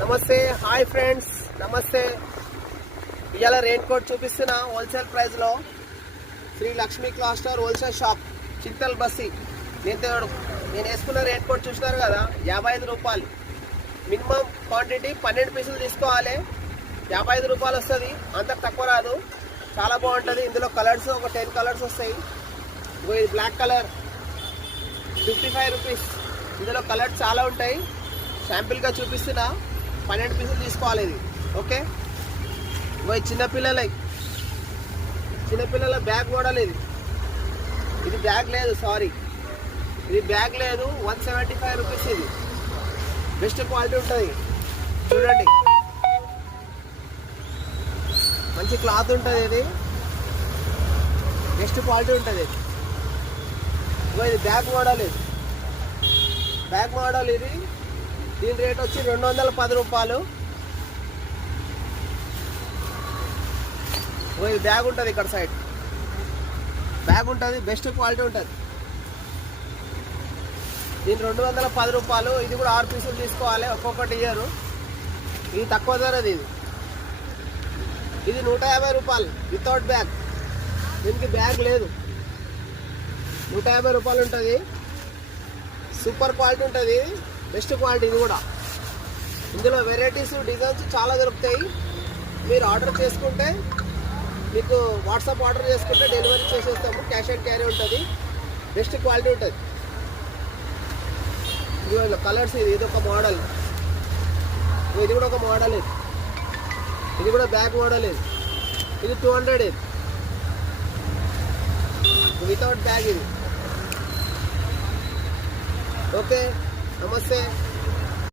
నమస్తే, hi friends, నమస్తే. ఇవాళ రెయిన్ కోట్ చూపిస్తున్నా హోల్సేల్ ప్రైస్లో. Sri Lakshmi cloth store wholesale shop, Chintal Basti. నేను వేసుకున్న రెయిన్ కోట్ చూసినారు కదా, 55 రూపాయలు. మినిమం క్వాంటిటీ 12 పీసులు తీసుకోవాలి. 55 రూపాయలు వస్తుంది, అంత తక్కువ రాదు. చాలా బాగుంటుంది. ఇందులో కలర్స్ ఒక 10 కలర్స్ వస్తాయి. ఇది బ్లాక్ కలర్, 55 రూపీస్. ఇందులో కలర్స్ చాలా ఉంటాయి. శాంపిల్గా చూపిస్తున్నా, 12 పీసులు తీసుకోవాలి ఇది. ఓకే, చిన్నపిల్లల బ్యాగ్ మోడల్. ఇది బ్యాగ్ లేదు, సారీ, ఇది బ్యాగ్ లేదు. 175 రూపీస్. ఇది బెస్ట్ క్వాలిటీ ఉంటుంది. చూడండి, మంచి క్లాత్ ఉంటుంది. ఇది బెస్ట్ క్వాలిటీ ఉంటుంది. ఇది బ్యాగ్ మోడల్. బ్యాగ్ మోడల్ ఇది. దీని రేట్ వచ్చి 210 రూపాయలు. ఇది బ్యాగ్ ఉంటుంది, ఇక్కడ సైడ్ బ్యాగ్ ఉంటుంది, బెస్ట్ క్వాలిటీ ఉంటుంది. దీని 210 రూపాయలు. ఇది కూడా 6 పీసులు తీసుకోవాలి, ఒక్కొక్కటి ఇయ్యరు. ఇది తక్కువ ధరది. ఇది 150 రూపాయలు వితౌట్ బ్యాగ్. దీనికి బ్యాగ్ లేదు. 150 రూపాయలు ఉంటుంది. సూపర్ క్వాలిటీ ఉంటుంది, బెస్ట్ క్వాలిటీ. ఇది కూడా ఇందులో వెరైటీస్, డిజైన్స్ చాలా దొరుకుతాయి. మీరు ఆర్డర్ చేసుకుంటే, మీకు వాట్సాప్ ఆర్డర్ చేసుకుంటే డెలివరీ చేసేస్తాము. క్యాష్ అండ్ క్యారీ ఉంటుంది, బెస్ట్ క్వాలిటీ ఉంటుంది. ఇది కలర్స్. ఇది ఒక మోడల్. ఇది కూడా ఒక మోడల్. ఇది కూడా బ్యాక్ మోడల్. ఇది 200. ఇది వితౌట్ బ్యాగ్. ఇది ఓకే. నమస్తే.